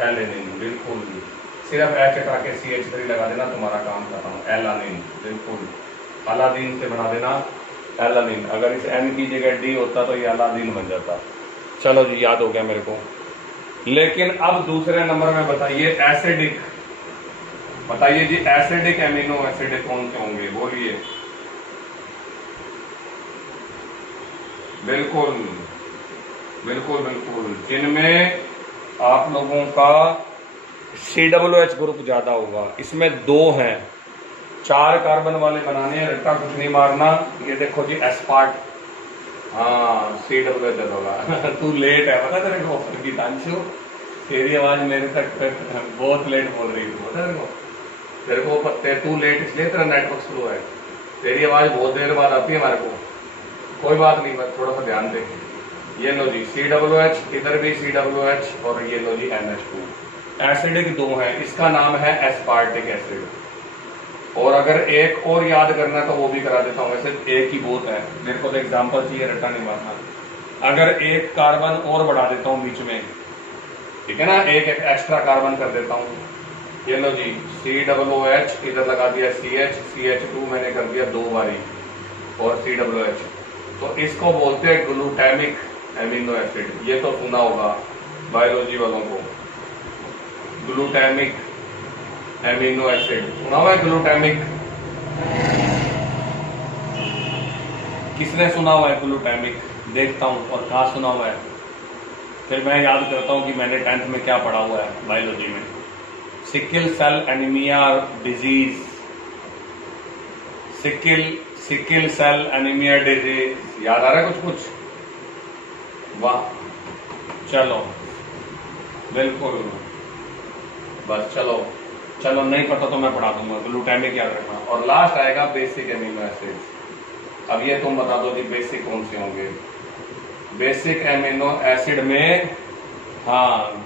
एलिनिन। बिल्कुल, सिर्फ H हटा के CH3 लगा देना, तुम्हारा काम खत्म। एलानिन, बिल्कुल अलादीन से बना देना एलानिन। अगर इस N की जगह D होता तो ये अलादीन बन जाता। चलो जी, याद हो गया मेरे को। लेकिन अब दूसरे नंबर में बताइए एसिडिक। बताइए जी, एसिडिक एमिनो एसिड कौन से होंगे? बोलिए। बिल्कुल बिल्कुल बिल्कुल, जिनमें आप लोगों का COOH ग्रुप ज्यादा होगा। इसमें 2 हैं, 4 कार्बन वाले बनाने हैं, रट्टा कुछ नहीं मारना। ये देखो जी एस्पार्ट, हाँ COOH होगा। तू लेट है पता तेरे को गीतांशु, तेरी आवाज मेरे तक बहुत लेट बोल रही थी पता तेरे को पत्ते। तू लेट इसलिए तेरा नेटवर्क स्लो है, तेरी आवाज बहुत देर बाद आती है हमारे को। कोई बात नहीं, बस थोड़ा सा ध्यान दे। ये लो जी COOH, इधर भी COOH, और ये लो जी NH2। एसिडिक 2 है, इसका नाम है एस्पार्टिक एसिड। और अगर एक और याद करना तो वो भी करा देता हूँ, वैसे एक ही बहुत है, मेरे को तो एग्जाम्पल चाहिए, रट्टा नहीं मारना। अगर एक कार्बन और बढ़ा देता हूँ बीच में, ठीक है ना, एक एक्स्ट्रा कार्बन कर देता हूँ। ये लो जी COOH, इधर लगा दिया CH2 मैंने कर दिया 2 बारी, और COOH। तो इसको बोलते हैं ग्लूटामिक एमिनो एसिड। ये तो सुना होगा बायोलॉजी वालों को, ग्लूटामिक एमिनो एसिड सुना हुआ है? ग्लूटामिक किसने सुना हुआ है? ग्लूटामिक देखता हूँ, और कहाँ सुना हुआ है? फिर मैं याद करता हूँ कि मैंने 10th में क्या पढ़ा हुआ है बायोलॉजी में। Sickle cell anaemia disease, sickle cell anaemia disease, याद आ रहा है कुछ? वाह, चलो बिल्कुल। बस चलो चलो, नहीं पता तो मैं पढ़ा दूंगा, ग्लूटामिक याद रखना। और लास्ट आएगा बेसिक एमिनो एसिड्स। अब ये तुम बता दो कि बेसिक कौन से होंगे। बेसिक एमिनो एसिड में, हाँ,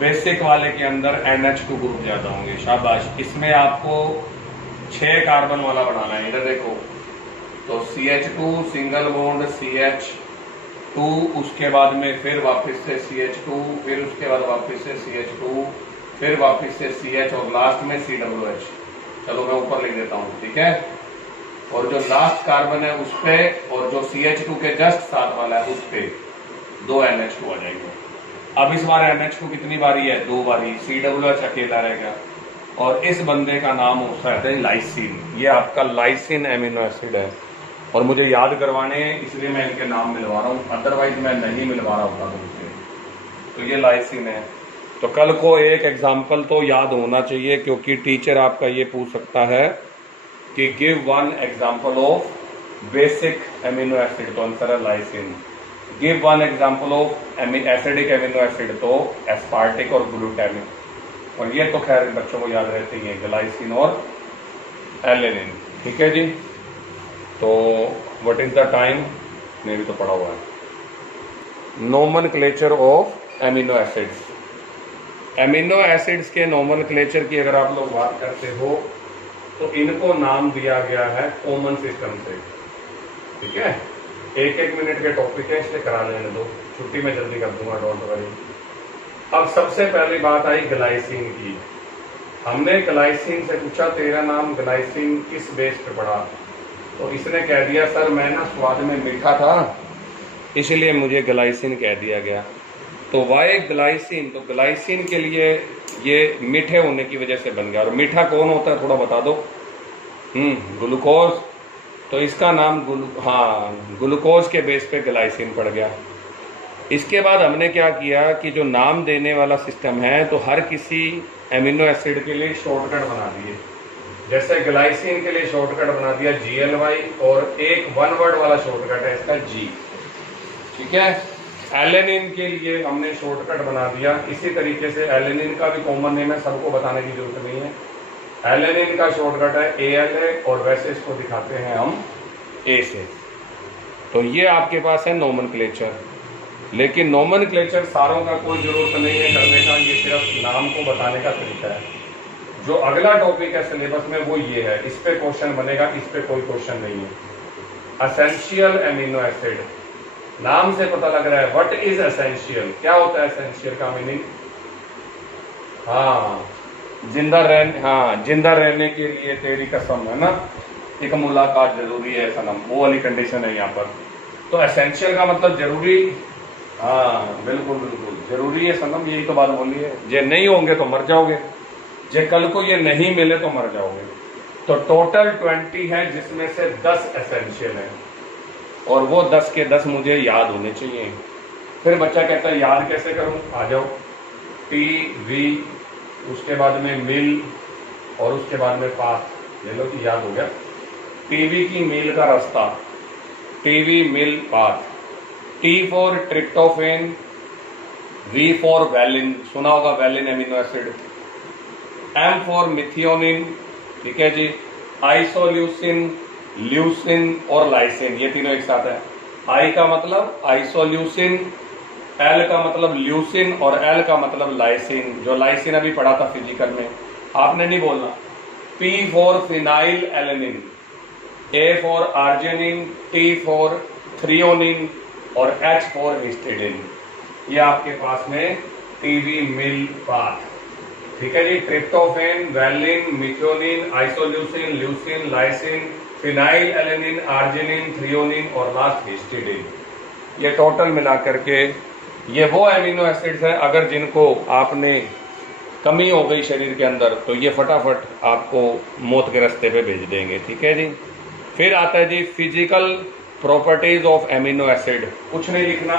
बेसिक वाले के अंदर NH2 ग्रुप ज्यादा होंगे। शाबाश। इसमें आपको 6 कार्बन वाला बनाना है। इधर देखो, तो CH2 सिंगल बॉन्ड CH2, उसके बाद में फिर वापस से CH2, फिर उसके बाद वापस से CH2, फिर वापस से CH और लास्ट में COOH। चलो मैं ऊपर लिख देता हूं, ठीक है। और जो लास्ट कार्बन है उस पे, और जो CH2 के जस्ट साथ वाला है उस पे 2 NH2 आ जाएंगे। अब इस बार NH2 कितनी बारी है? 2 बारी। COOH अकेला रह गया। और इस बंदे का नाम होता है लाइसिन। ये आपका लाइसिन एमिनो एसिड है। और मुझे याद करवाने हैं इसलिए मैं इनके नाम मिलवा रहा हूं, अदरवाइज मैं नहीं मिलवा रहा होता तुमसे। तो ये लाइसिन है। तो कल को एक एग्जाम्पल तो याद होना चाहिए, क्योंकि टीचर आपका ये पूछ सकता है कि give one example of basic amino acid, तो आंसर है lysine. Give one example of acidic amino acid, तो एस्पार्टिक और ग्लूटामिक। और ये तो खैर बच्चों को याद रहती है, ग्लाइसिन और एलेनिन। ठीक है जी। तो व्हाट इज द टाइम, ने भी तो पढ़ा हुआ है। Nomenclature of amino acids. Amino acids के नोमेनक्लेचर की अगर आप लोग बात करते हो तो इनको नाम दिया गया है कॉमन सिस्टम से। ठीक है, 1-1 मिनट के टॉपिक है, इसलिए करा लेने दो, छुट्टी में जल्दी कर दूंगा, डोंट वरी। अब सबसे पहली बात आई ग्लाइसिन की। हमने ग्लाइसिन से पूछा तेरा नाम ग्लाइसिन किस बेस पे पड़ा, तो इसने कह दिया सर मैं ना स्वाद में मीठा था इसलिए मुझे ग्लाइसिन कह दिया गया। तो वाई ग्लाइसिन, तो ग्लाइसिन के लिए ये मीठे होने की वजह से बन गया। और मीठा कौन होता है थोड़ा बता दो? ग्लूकोज। तो इसका नाम ग्लूकोज के बेस पे ग्लाइसिन पड़ गया। इसके बाद हमने क्या किया कि जो नाम देने वाला सिस्टम है, तो हर किसी एमिनो एसिड के लिए शॉर्टकट बना दिए। जैसे ग्लाइसिन के लिए शॉर्टकट बना दिया GLY, और एक 1 वर्ड वाला शॉर्टकट है इसका G। ठीक है। एलेनिन के लिए हमने शॉर्टकट बना दिया। इसी तरीके से एलेनिन का भी कॉमन नेम है, सबको बताने की जरूरत नहीं है। एलेनिन का शॉर्टकट है ALA, और वैसे इसको दिखाते हैं हम A से। तो ये आपके पास है नोमेनक्लेचर। लेकिन नोमेनक्लेचर सारों का कोई जरूरत नहीं है करने का, ये सिर्फ नाम को बताने का तरीका है। जो अगला टॉपिक है सिलेबस में वो ये है, इस पे क्वेश्चन बनेगा, इस पे कोई क्वेश्चन नहीं है। एसेंशियल एमिनो एसिड, नाम से पता लग रहा है। व्हाट इज एसेंशियल, क्या होता है एसेंशियल का मीनिंग? जिंदा रहने के लिए तेरी कसम, है ना, एक मुलाकात जरूरी है सनम, वो वाली कंडीशन है यहाँ पर। तो एसेंशियल का मतलब जरूरी, बिल्कुल बिल्कुल जरूरी है सनम, यही तो बात बोली है। ये नहीं होंगे तो मर जाओगे, जे कल को ये नहीं मिले तो मर जाओगे। तो टोटल 20 है, जिसमें से 10 एसेंशियल है, और वो 10 के 10 मुझे याद होने चाहिए। फिर बच्चा कहता है याद कैसे करूं? आ जाओ, TV, उसके बाद में मिल, और उसके बाद में पाथ। ले लो कि याद हो गया। TV की मील का रास्ता, TV मिल path. T for tryptophan, V for valine, सुना होगा valine amino acid. M for methionine, ठीक है जी। आइसोल्यूसिन, ल्यूसिन और लाइसिन, ये तीनों एक साथ है। I का मतलब आइसोल्यूसिन, L का मतलब ल्यूसिन, और L का मतलब लाइसिन। जो लाइसिन अभी पढ़ा था फिजिकल में, आपने नहीं बोलना। P for phenylalanine, A for arginine, T for threonine, और H फॉर हिस्टिडिन। ये आपके पास में TV मिल पाथ। ठीक है जी। Tryptophan, valine, methionine, isoleucine, leucine, lysine, phenylalanine, arginine, threonine और लास्ट हिस्टिडिन। ये टोटल मिला करके ये वो एमिनो एसिड्स हैं, अगर जिनको आपने कमी हो गई शरीर के अंदर तो ये फटाफट आपको मौत के रास्ते पे भेज देंगे। ठीक है जी। फिर आता है जी physical properties of amino acid. कुछ नहीं लिखना,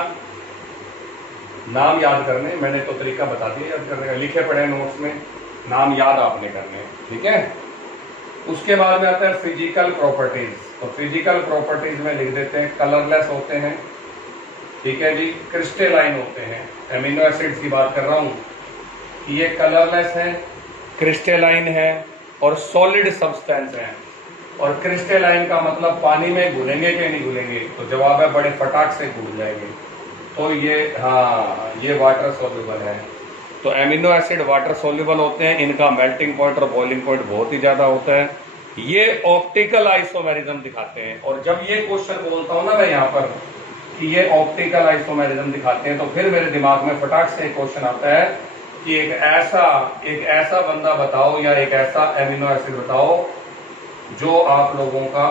नाम याद करने, मैंने तो तरीका बता दिया याद करने का, लिखे पड़े नोट्स में, नाम याद आपने करने। ठीक है। उसके बाद में आता है फिजिकल प्रॉपर्टीज। तो फिजिकल प्रॉपर्टीज में लिख देते हैं कलरलेस होते हैं, ठीक है जी। क्रिस्टलाइन होते हैं, एमिनो एसिड्स की बात कर रहा हूं कि ये कलरलेस है, क्रिस्टलाइन है और सॉलिड सब्सटेंस है। और क्रिस्टलाइन का मतलब पानी में घुलेंगे कि नहीं घुलेंगे, तो जवाब है बड़े फटाक से घुल जाएंगे। तो ये हाँ, ये वाटर सॉल्युबल है। तो एमिनो एसिड वाटर सॉल्युबल होते हैं, इनका मेल्टिंग पॉइंट और बॉइलिंग पॉइंट बहुत ही ज्यादा होता है। ये ऑप्टिकल आइसोमेरिज्म दिखाते हैं। और जब ये क्वेश्चन बोलता हूं ना मैं यहाँ पर कि ये ऑप्टिकल आइसोमेरिज्म दिखाते हैं, तो फिर मेरे दिमाग में फटाक से एक क्वेश्चन आता है कि एक ऐसा बंदा बताओ या एक ऐसा एमिनो एसिड बताओ जो आप लोगों का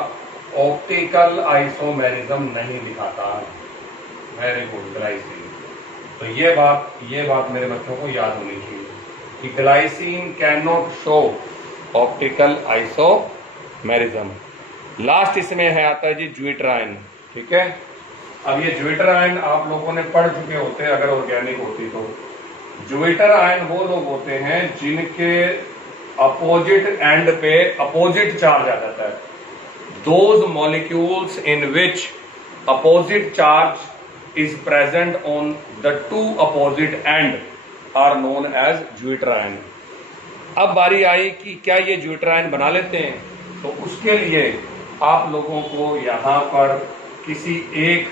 ऑप्टिकल आइसोमेरिज्म नहीं दिखाता। Very good, glycine. तो ये बात मेरे बच्चों को याद होनी चाहिए कि glycine can not show optical isomerism. Last इसमें है आता है जी ज्यूट्राइन। ठीक है, अब ये ज्यूट्राइन आप लोगों ने पढ़ चुके होते हैं अगर ऑर्गेनिक होती तो। ज्यूट्राइन वो लोग होते हैं जिनके अपोजिट एंड पे अपोजिट चार्ज आ जाता है। Those molecules in which opposite charge is present on the two opposite end are known as zwitterion. अब बारी आई कि क्या ये ज्यूट्राइन बना लेते हैं, तो उसके लिए आप लोगों को यहां पर किसी एक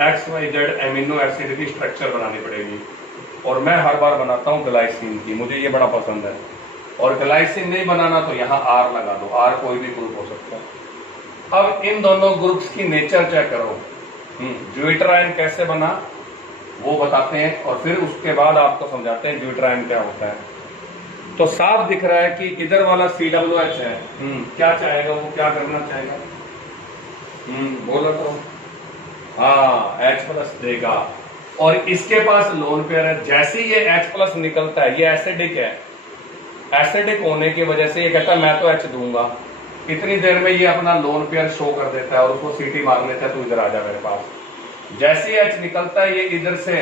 XYZ एमिनो एसिड की स्ट्रक्चर बनानी पड़ेगी। और मैं हर बार बनाता हूं ग्लाइसिन की, मुझे ये बड़ा पसंद है। और ग्लाइसिन नहीं बनाना तो यहां R लगा दो, R कोई भी ग्रुप हो सकता है। अब इन दोनों ग्रुप्स की नेचर चेक करो। ज्यूट्राइन कैसे बना वो बताते हैं और फिर उसके बाद आपको समझाते हैं ज्यूट्राइन क्या होता है। तो साफ दिख रहा है कि इधर वाला COOH है, क्या चाहेगा वो, क्या करना चाहेगा, बोलो तो। हाँ, H+ देगा। और इसके पास लोन पेयर है। जैसे ही ये H+ निकलता है, ये एसिडिक है, एसिडिक होने की वजह से ये कहता है मैं तो H दूंगा। इतनी देर में ये अपना लोन पेयर शो कर देता है और उसको सीटी मार लेता है, तू इधर आ जा मेरे पास। जैसे ही H निकलता है ये इधर से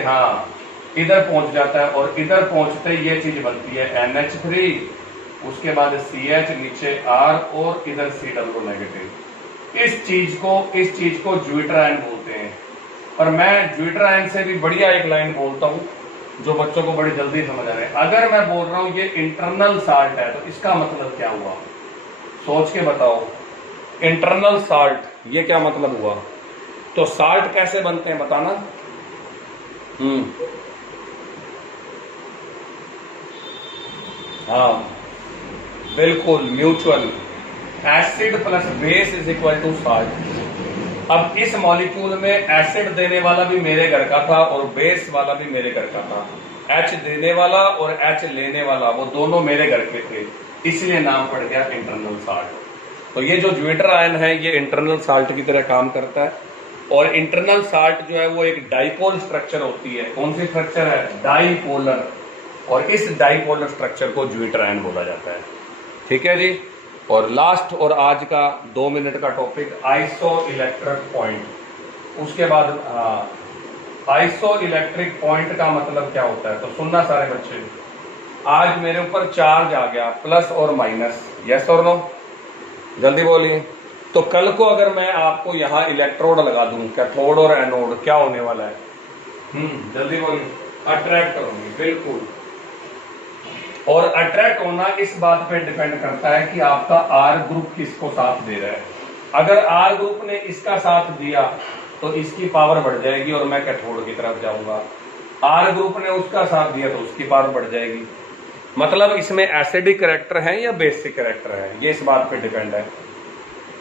इधर पहुंच जाता है और इधर पहुंचते ही ये चीज बनती है NH3, उसके बाद CH, नीचे R और इधर C+-। इस चीज को ज्यूट्राइन बोलते हैं। पर मैं ज्यूट्राइन से भी बढ़िया एक लाइन बोलता हूं जो बच्चों को बड़ी जल्दी समझ आ रहा है। अगर मैं बोल रहा हूं ये इंटरनल साल्ट है, तो इसका मतलब क्या हुआ, सोच के बताओ। इंटरनल साल्ट ये क्या मतलब हुआ। तो साल्ट कैसे बनते हैं बताना। हाँ बिल्कुल, mutual. Acid plus base is equal to salt. अब इस मॉलिक्यूल में एसिड देने वाला भी मेरे घर का था और बेस वाला भी मेरे घर का था। H देने वाला और H लेने वाला वो दोनों मेरे घर के थे, इसलिए नाम पड़ गया इंटरनल साल्ट। तो ये जो ज्यूट्राइन है ये इंटरनल साल्ट की तरह काम करता है। और इंटरनल साल्ट जो है वो एक डाइपोल स्ट्रक्चर होती है। कौन सी स्ट्रक्चर है, डाइपोलर। और इस डाइपोलर स्ट्रक्चर को ज्यूट्राइन बोला जाता है। ठीक है जी। और लास्ट और आज का 2 मिनट का टॉपिक आइसो इलेक्ट्रिक पॉइंट। उसके बाद आइसो इलेक्ट्रिक पॉइंट का मतलब क्या होता है, तो सुनना सारे बच्चे। आज मेरे ऊपर चार्ज आ गया प्लस और माइनस, यस और नो, जल्दी बोलिए। तो कल को अगर मैं आपको यहां इलेक्ट्रोड लगा दूं, कैथोड और एनोड, क्या होने वाला है, जल्दी बोलिए। अट्रैक्ट होंगे, बिल्कुल। और अट्रैक्ट होना इस बात पे डिपेंड करता है कि आपका R ग्रुप किसको साथ दे रहा है। अगर R ग्रुप ने इसका साथ दिया तो इसकी पावर बढ़ जाएगी और मैं कैथोड की तरफ जाऊंगा। R ग्रुप ने उसका साथ दिया तो उसकी पावर बढ़ जाएगी। मतलब इसमें एसिडिक कैरेक्टर है या बेसिक कैरेक्टर है, ये इस बात पे डिपेंड है।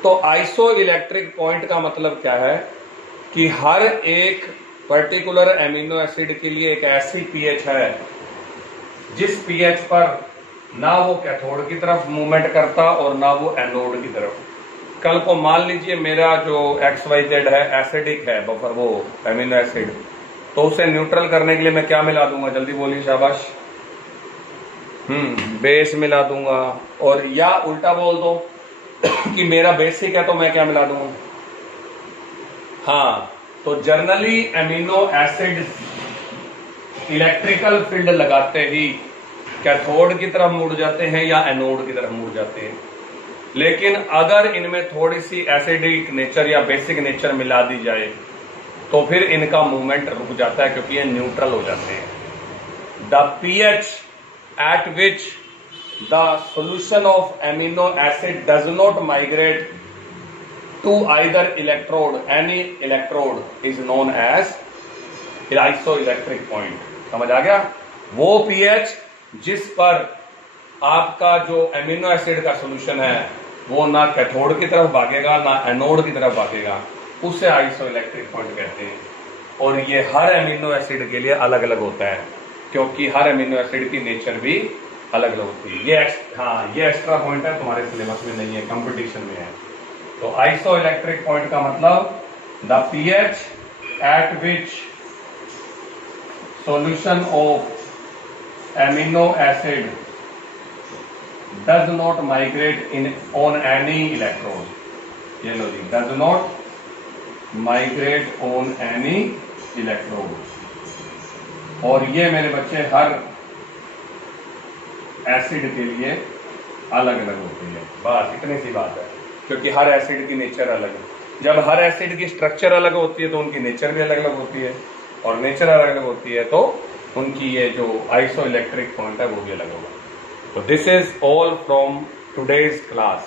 तो आइसो इलेक्ट्रिक पॉइंट का मतलब क्या है कि हर एक पर्टिकुलर एमिनो एसिड के लिए एक ऐसी pH है जिस pH पर ना वो कैथोड की तरफ मूवमेंट करता और ना वो एनोड की तरफ। कल को मान लीजिए मेरा जो XYZ है एसिडिक है बफर, वो एमिनो एसिड, तो उसे न्यूट्रल करने के लिए मैं क्या मिला दूंगा, जल्दी बोलिए, शाबाश। बेस मिला दूंगा। और या उल्टा बोल दो कि मेरा बेसिक है तो मैं क्या मिला दूंगा। हाँ, तो generally amino acid electrical field लगाते ही कैथोड की तरफ मुड़ जाते हैं या एनोड की तरफ मुड़ जाते हैं। लेकिन अगर इनमें थोड़ी सी एसिडिक नेचर या बेसिक नेचर मिला दी जाए तो फिर इनका मूवमेंट रुक जाता है क्योंकि ये न्यूट्रल हो जाते हैं। The pH at which the solution of amino acid does not migrate to either electrode, any electrode is known as isoelectric point। समझ आ गया? वो pH जिस पर आपका जो एमिनो एसिड का सोल्यूशन है वो ना कैथोड की तरफ भागेगा ना एनोड की तरफ भागेगा, उसे आइसोइलेक्ट्रिक पॉइंट कहते हैं। और ये हर एमिनो एसिड के लिए अलग अलग होता है क्योंकि हर एमिनो एसिड की नेचर भी अलग अलग होती है। ये एक्स्ट्रा पॉइंट है, तुम्हारे सिलेबस में नहीं है, कंपटीशन में है। तो आइसोइलेक्ट्रिक पॉइंट का मतलब the pH eight which solution of amino acid does not migrate on any electrode। ये लो जी, does not migrate on any electrode। और ये मेरे बच्चे हर एसिड के लिए अलग अलग होती है। बस इतनी सी बात है, क्योंकि हर एसिड की नेचर अलग है। जब हर एसिड की स्ट्रक्चर अलग होती है तो उनकी नेचर भी अलग अलग होती है, और नेचर अलग अलग होती है तो उनकी ये जो आइसोइलेक्ट्रिक पॉइंट है वो भी अलग होगा। So this is all from today's class।